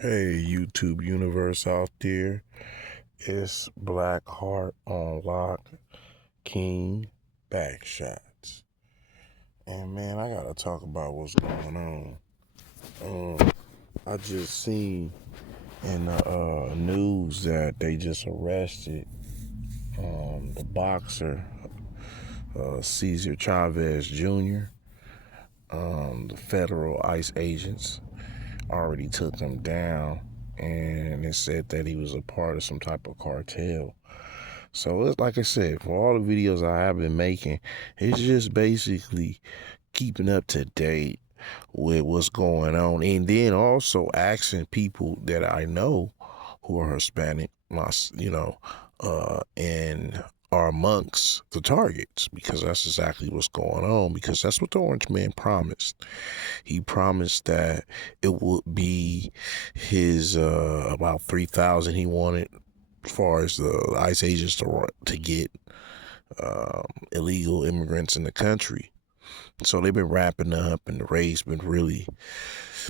Hey, YouTube universe out there. It's Black Heart on Lock, King Backshots. And man, I gotta talk about what's going on. I just seen in the news that they just arrested the boxer Cesar Chavez Jr. The federal ICE agents already took him down, and it said that he was a part of some type of cartel. So it's like I said, for all the videos I have been making, it's just basically keeping up to date with what's going on, and then also asking people that I know who are Hispanic, and are amongst the targets, because that's exactly what's going on, because that's what the Orange Man promised. He promised that it would be his about 3,000 he wanted as far as the ICE agents to get illegal immigrants in the country. So they've been wrapping up, and the raid's been really,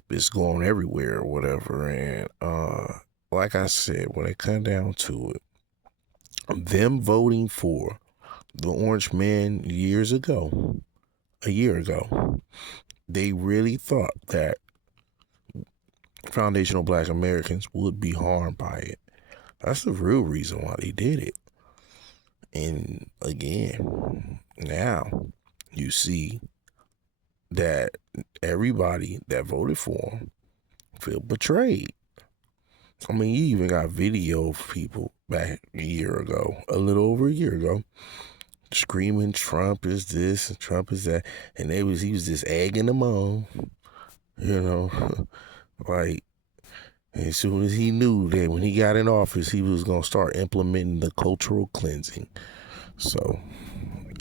it's going everywhere or whatever. And like I said, when it comes down to it, them voting for the Orange Man a year ago, they really thought that foundational Black Americans would be harmed by it. That's the real reason why they did it. And again, now you see that everybody that voted for him feel betrayed. I mean, you even got video of people back a year ago, a little over a year ago, screaming Trump is this and Trump is that, and he was just egging them on, you know, like as soon as he knew that when he got in office, he was gonna start implementing the cultural cleansing. So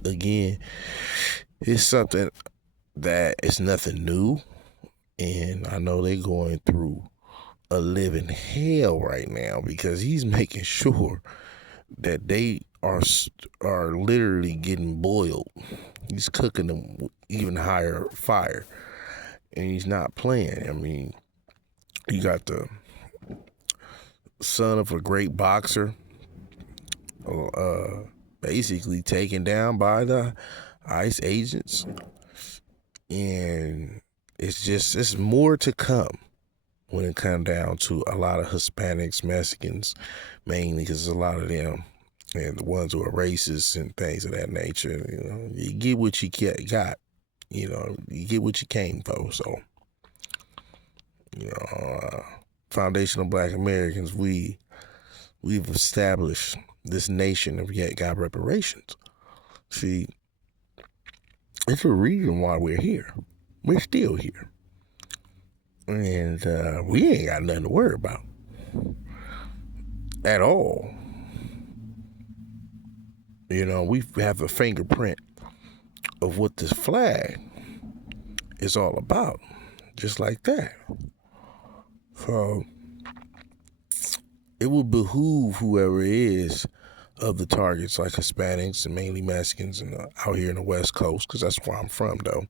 again, it's something that it's nothing new, and I know they're going through a living hell right now because he's making sure that they are literally getting boiled. He's cooking them with even higher fire, and he's not playing. I mean, you got the son of a great boxer, basically taken down by the ICE agents, and it's more to come when it comes down to a lot of Hispanics, Mexicans, mainly, because a lot of them and the ones who are racist and things of that nature. You get what you got. You get what you came for. So, foundational Black Americans, we've established this nation of yet got reparations. See, it's a reason why we're here. We're still here. And we ain't got nothing to worry about at all. We have a fingerprint of what this flag is all about, just like that. So it would behoove whoever is of the targets, like Hispanics and mainly Mexicans, and out here in the West Coast, because that's where I'm from, though.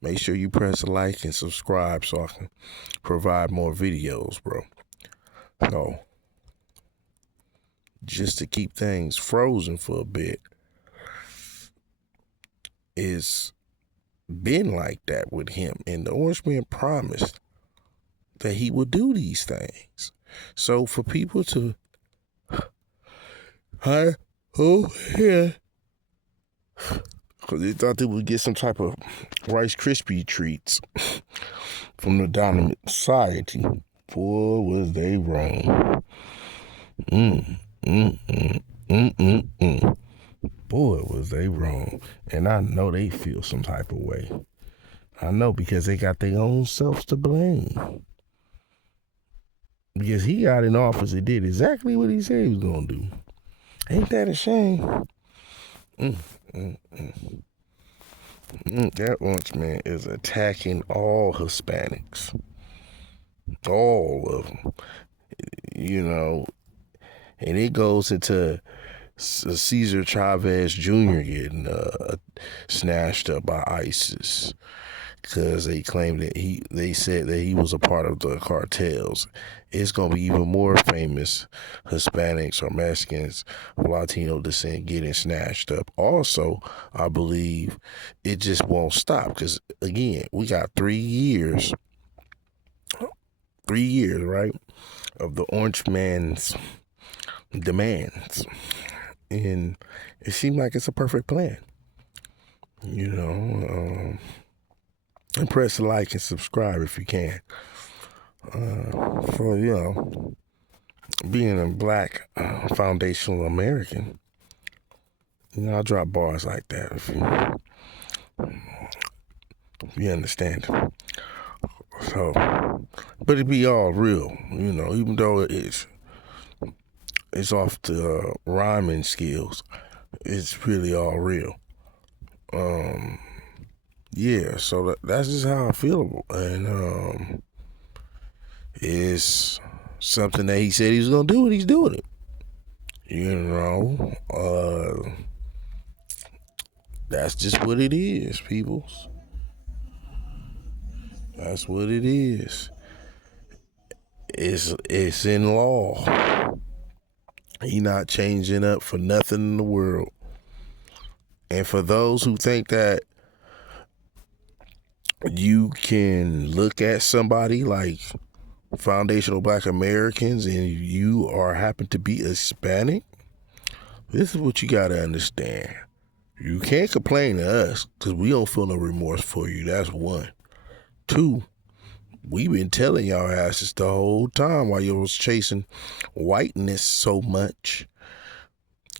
Make sure you press like and subscribe so I can provide more videos, bro. So just to keep things frozen for a bit, it's been like that with him, and the Orange Man promised that he would do these things. So for people to hi, oh yeah, because they thought they would get some type of Rice Krispie treats from the dominant society, boy, was they wrong. Mm, mm, mm, mm, mm, mm. Boy, was they wrong. And I know they feel some type of way. I know, because they got their own selves to blame. Because he got in office and did exactly what he said he was going to do. Ain't that a shame? That Orange Man is attacking all Hispanics. All of them. And it goes into Cesar Chavez Jr. getting snatched up by ISIS. because they claimed that they said that he was a part of the cartels. It's gonna be even more famous Hispanics or Mexicans of Latino descent getting snatched up. Also, I believe it just won't stop because again, we got 3 years, right, of the orange man's demands, and it seemed like it's a perfect plan. You know, and press like and subscribe if you can. For being a black foundational American, I drop bars like that if you understand. So, but it be all real, even though it's off the rhyming skills, it's really all real. Yeah, so that's just how I feel, and it's something that he said he was gonna do, and he's doing it. That's just what it is, peoples. That's what it is. It's in law. He not changing up for nothing in the world. And for those who think that you can look at somebody like foundational black Americans and you happen to be Hispanic, this is what you gotta understand. You can't complain to us because we don't feel no remorse for you. That's one. Two, we've been telling y'all asses the whole time while you was chasing whiteness so much.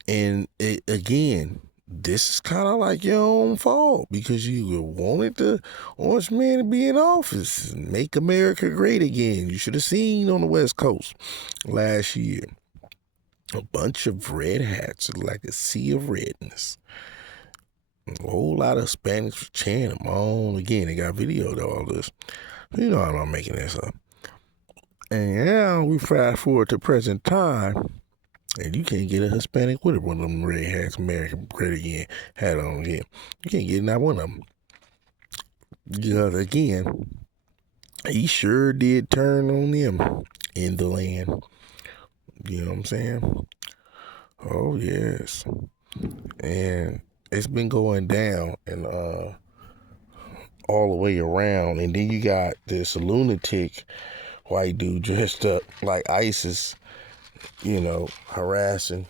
And again, this is kind of like your own fault because you wanted the orange man to be in office and make America great again. You should have seen on the West Coast last year a bunch of red hats, like a sea of redness. A whole lot of Spanish cheering them on. Again, they got video to all this. I'm not making this up. And now we fast forward to present time, and you can't get a Hispanic with one of them red hats, American great again, hat on again. You can't get not one of them. Because again, he sure did turn on them in the land. You know what I'm saying? Oh yes. And it's been going down and all the way around. And then you got this lunatic white dude dressed up like ISIS, harassing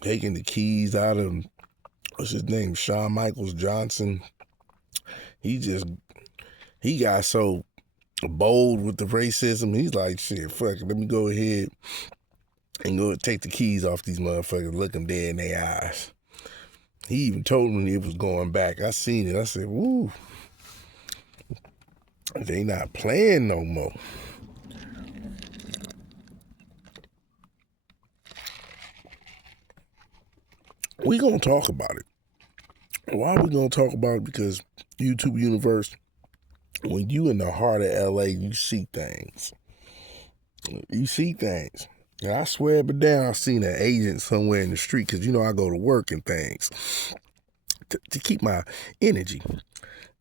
taking the keys out of, what's his name, Shawn Michaels Johnson. He got so bold with the racism. He's like, shit, fuck it, let me go ahead and go take the keys off these motherfuckers, look them dead in their eyes. He even told me it was going back. I seen it. I said, woo, they not playing no more. We gonna talk about it. Why are we gonna talk about it? Because YouTube universe, when you in the heart of LA, you see things. You see things. And I swear but down, I seen an agent somewhere in the street, because I go to work and things to keep my energy.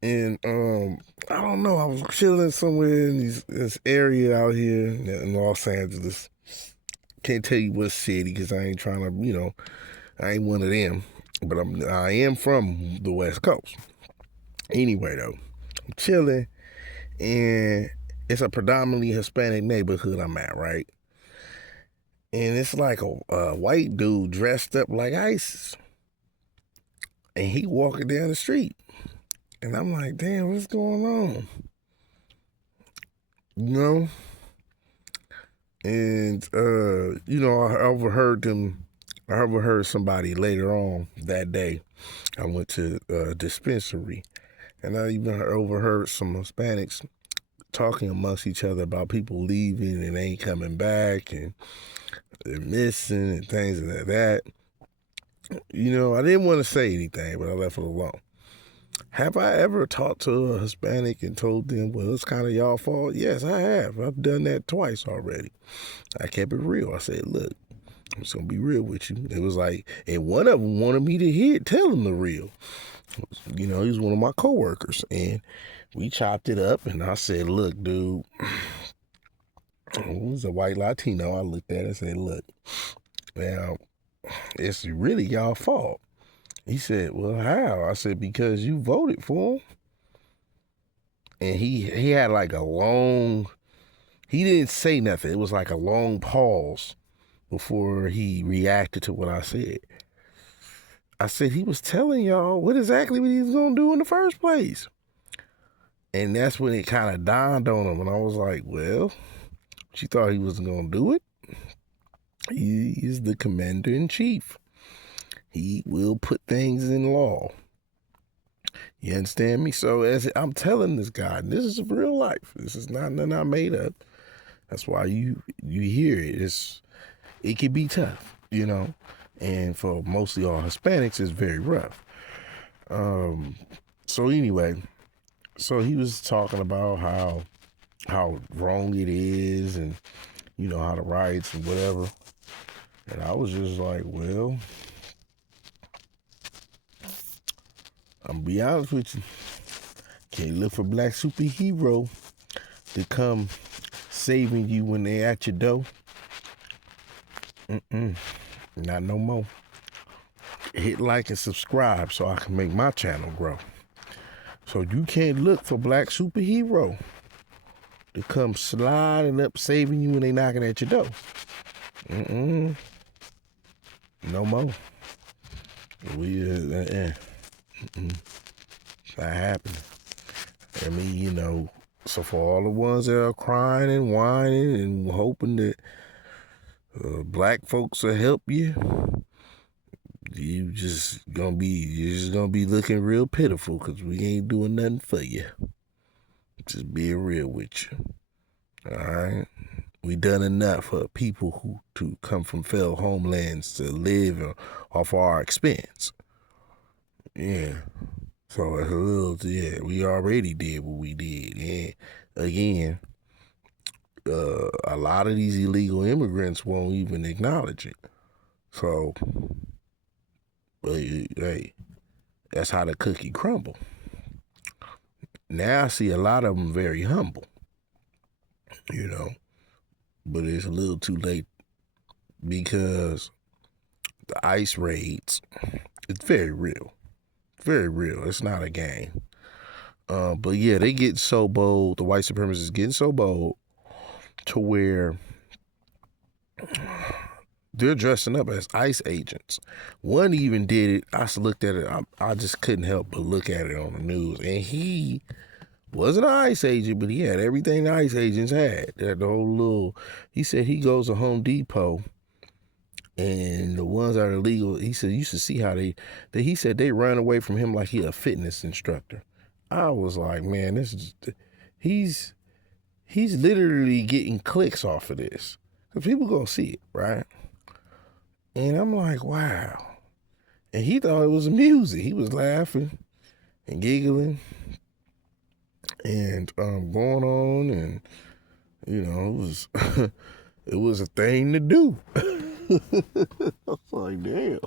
And I don't know, I was chilling somewhere in this area out here in Los Angeles. Can't tell you what city because I ain't trying to, I ain't one of them. But I am from the West Coast. Anyway, though, I'm chilling, and it's a predominantly Hispanic neighborhood I'm at, right? And it's like a white dude dressed up like ISIS. And he walking down the street. And I'm like, damn, what's going on? And, I overheard somebody later on that day. I went to a dispensary. And I even overheard some Hispanics talking amongst each other about people leaving and ain't coming back and they're missing and things like that. I didn't want to say anything, but I left it alone. Have I ever talked to a Hispanic and told them, well, it's kind of y'all fault? Yes, I have. I've done that twice already. I kept it real. I said, look, I'm just gonna be real with you. It was like, and one of them wanted me to tell him the real. You know, he was one of my coworkers, and we chopped it up, and I said, "Look, dude," it was a white Latino. I looked at it and said, "Look, now it's really y'all fault." He said, "Well, how?" I said, "Because you voted for him." And he had like a long. He didn't say nothing. It was like a long pause before he reacted to what I said. I said he was telling y'all what exactly what he was gonna do in the first place. And that's when it kind of dawned on him. And I was like, well, she thought he wasn't gonna do it. He is the commander in chief. He will put things in law. You understand me? So as I'm telling this guy, and this is real life. This is not nothing I made up. That's why you hear it. It can be tough, you know. And for mostly all Hispanics, it's very rough. So anyway, so he was talking about how wrong it is, and you know how the riots and whatever. And I was just like, well, I'm gonna be honest with you. Can't look for black superhero to come saving you when they at your door. Not no more. Hit like and subscribe so I can make my channel grow. So you can't look for black superhero to come sliding up saving you when they knocking at your door. No more. Not happening. I mean, you know, so for all the ones that are crying and whining and hoping that black folks will help you, you're just gonna be looking real pitiful because we ain't doing nothing for you. Just being real with you. All right. We done enough for people who to come from failed homelands to live off our expense. Yeah. So it's a little, yeah, we already did what we did. And again, a lot of these illegal immigrants won't even acknowledge it. So, hey, that's how the cookie crumble. Now I see a lot of them very humble, you know, but it's a little too late because the ICE raids, it's very real. Very real. It's not a game. But yeah, they get so bold. The white supremacists getting so bold to where they're dressing up as ICE agents. One even did it. I looked at it. I just couldn't help but look at it on the news. And he wasn't an ICE agent, but he had everything the ICE agents had. The whole little. He said he goes to Home Depot, and the ones that are illegal, he said you should see how he said they ran away from him like he a fitness instructor. I was like, man, he's literally getting clicks off of this. Because people gonna see it, right? And I'm like, wow. And he thought it was music. He was laughing and giggling and going on, and you know, it was a thing to do. I was like, damn.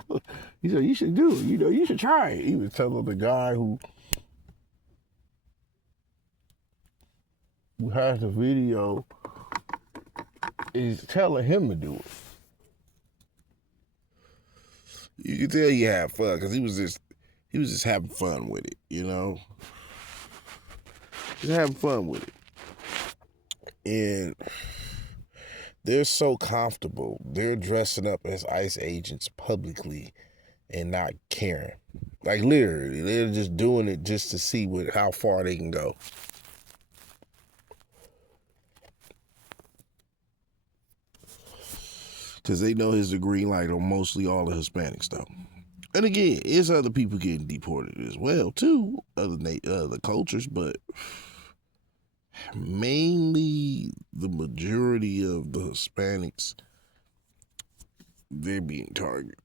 He said, you should do it. You know, you should try it. He was telling the guy who has the video is telling him to do it. You can tell he had fun because he was just having fun with it, you know? Just having fun with it. And they're so comfortable. They're dressing up as ICE agents publicly and not caring. Like literally, they're just doing it just to see how far they can go. Because they know it's the green light on mostly all the Hispanic stuff. And again, it's other people getting deported as well, too, other cultures, but mainly the majority of the Hispanics, they're being targeted.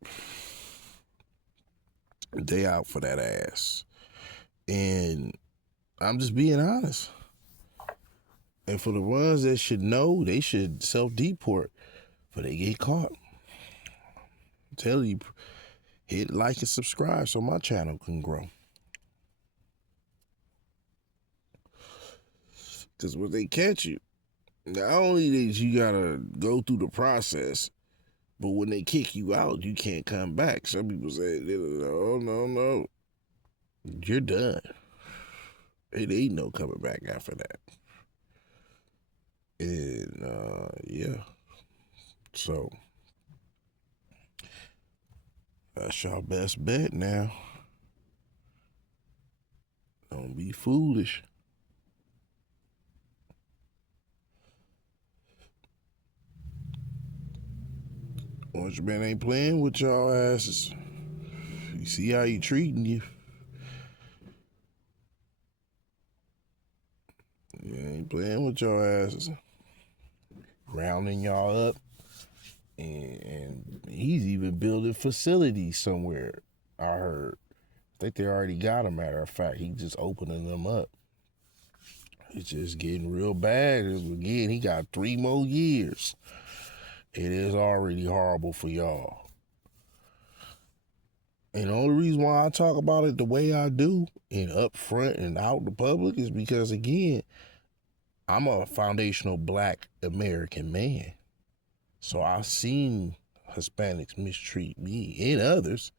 They out for that ass. And I'm just being honest. And for the ones that should know, they should self-deport, but they get caught. Tell you, hit like and subscribe so my channel can grow. Because when they catch you, not only that you gotta go through the process, but when they kick you out, you can't come back. Some people say, "Oh no, you're done. It ain't no coming back after that." And yeah, so that's your best bet now. Don't be foolish. Once man ain't playing with y'all asses, you see how he treating you. He ain't playing with y'all asses. Rounding y'all up. And he's even building facilities somewhere, I heard. I think they already got a matter of fact. He's just opening them up. It's just getting real bad. Again, he got 3 more years. It is already horrible for y'all. And the only reason why I talk about it the way I do, and up front and out in the public, is because, again, I'm a foundational Black American man. So I've seen Hispanics mistreat me and others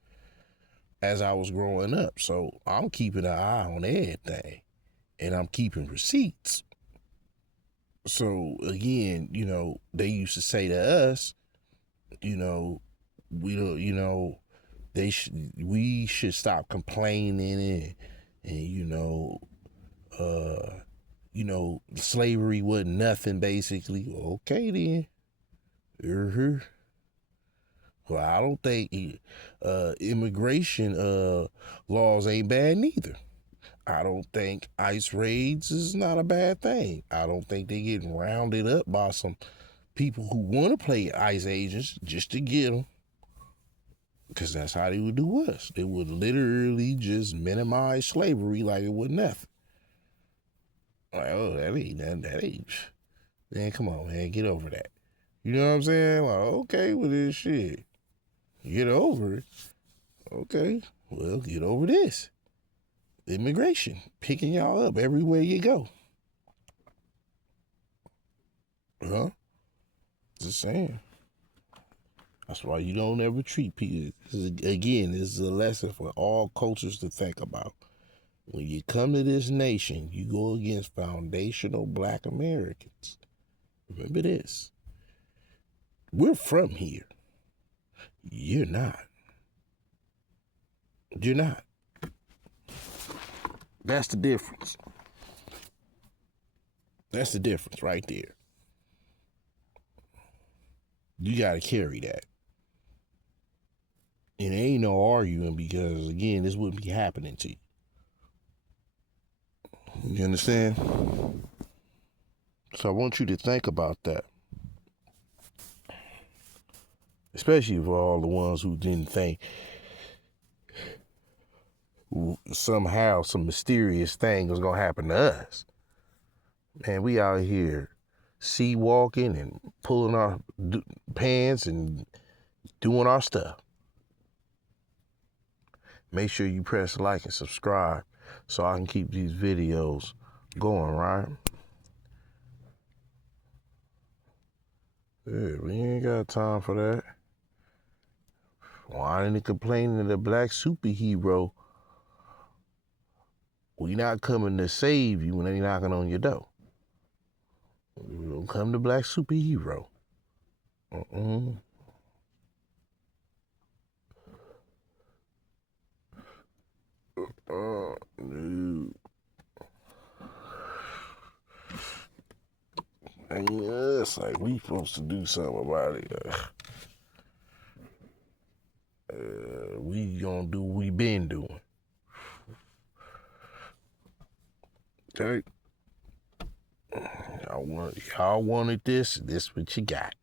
as I was growing up. So I'm keeping an eye on everything, and I'm keeping receipts. So again, they used to say to us, we don't, we should stop complaining and slavery wasn't nothing basically. Okay then. Well, I don't think immigration laws ain't bad neither. I don't think ICE raids is not a bad thing. I don't think they getting rounded up by some people who want to play ICE agents just to get them. Because that's how they would do us. They would literally just minimize slavery like it was nothing. Like, oh, that ain't nothing. That ain't. Man, come on, man. Get over that. You know what I'm saying? Like, okay with this shit. Get over it. Okay, well, get over this. Immigration, picking y'all up everywhere you go. Huh? Just saying. That's why you don't ever treat people. This is a lesson for all cultures to think about. When you come to this nation, you go against foundational Black Americans. Remember this. We're from here. You're not. You're not. That's the difference. That's the difference right there. You got to carry that. And there ain't no arguing because, again, this wouldn't be happening to you. You understand? So I want you to think about that. Especially for all the ones who didn't think somehow some mysterious thing was going to happen to us. Man, we out here sea walking and pulling our pants and doing our stuff. Make sure you press like and subscribe so I can keep these videos going, right? Yeah, we ain't got time for that. Whining and complaining to the Black superhero. We not coming to save you when they knocking on your door. We don't come to Black superhero. No. And yeah, it's like we supposed to do something about it. We gonna do what we been doing. Okay? Y'all wanted this what you got.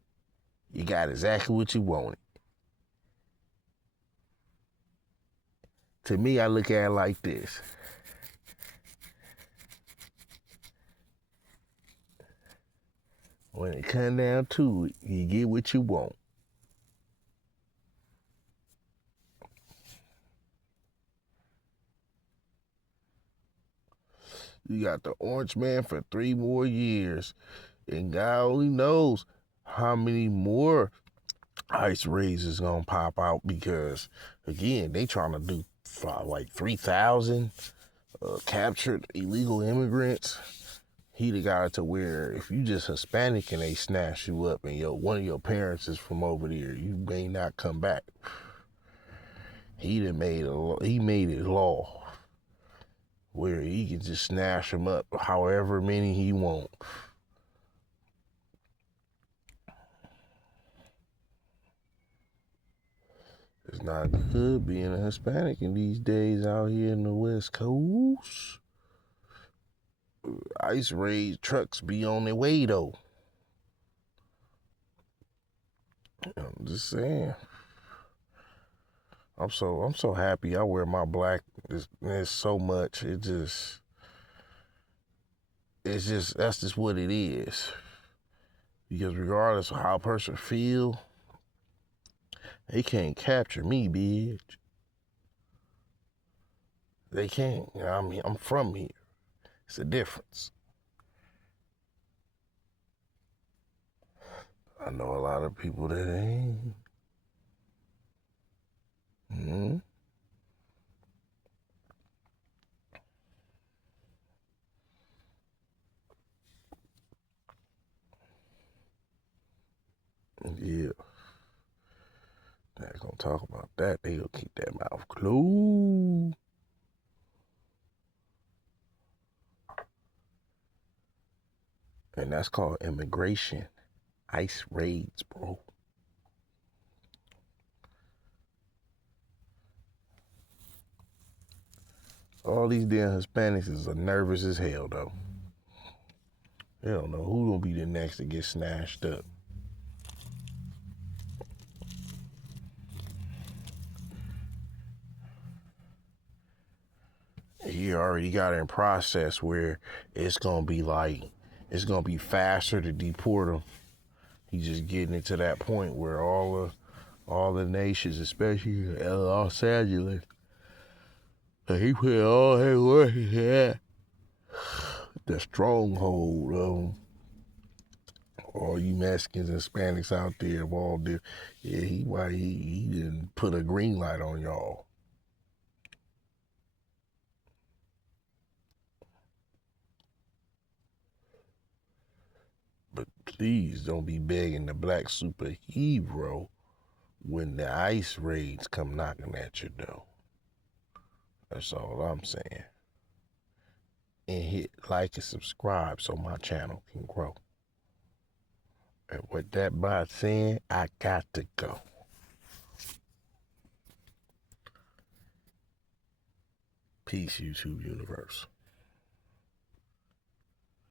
You got exactly what you wanted. To me, I look at it like this. When it come down to it, you get what you want. You got the Orange Man for 3 more years. And God only knows how many more ice raids is gonna pop out because, again, they trying to do like 3,000 captured illegal immigrants. He the guy to where if you just Hispanic and they snatch you up and one of your parents is from over there, you may not come back. He made it law where he can just snatch them up however many he want. It's not good being a Hispanic in these days out here in the West Coast. Ice raid trucks be on their way though. I'm just saying. I'm so happy I wear my black. There's so much. It's just that's just what it is. Because regardless of how a person feel, they can't capture me, bitch. They can't. You know what I mean, I'm from here. It's a difference. I know a lot of people that ain't. Mm-hmm. Yeah. They're gonna talk about that. They gonna keep that mouth closed. And that's called immigration. ICE raids, bro. All these damn Hispanics is nervous as hell, though. They don't know who gonna be the next to get snatched up. He already got it in process where it's gonna be faster to deport them. He's just getting it to that point where all the nations, especially Los Angeles, he put all his work in the stronghold of them. All you Mexicans and Hispanics out there of all the, yeah, he didn't put a green light on y'all. But please don't be begging the black superhero when the ICE raids come knocking at your door. That's all I'm saying. And hit like and subscribe so my channel can grow. And with that by saying, I got to go. Peace, YouTube universe.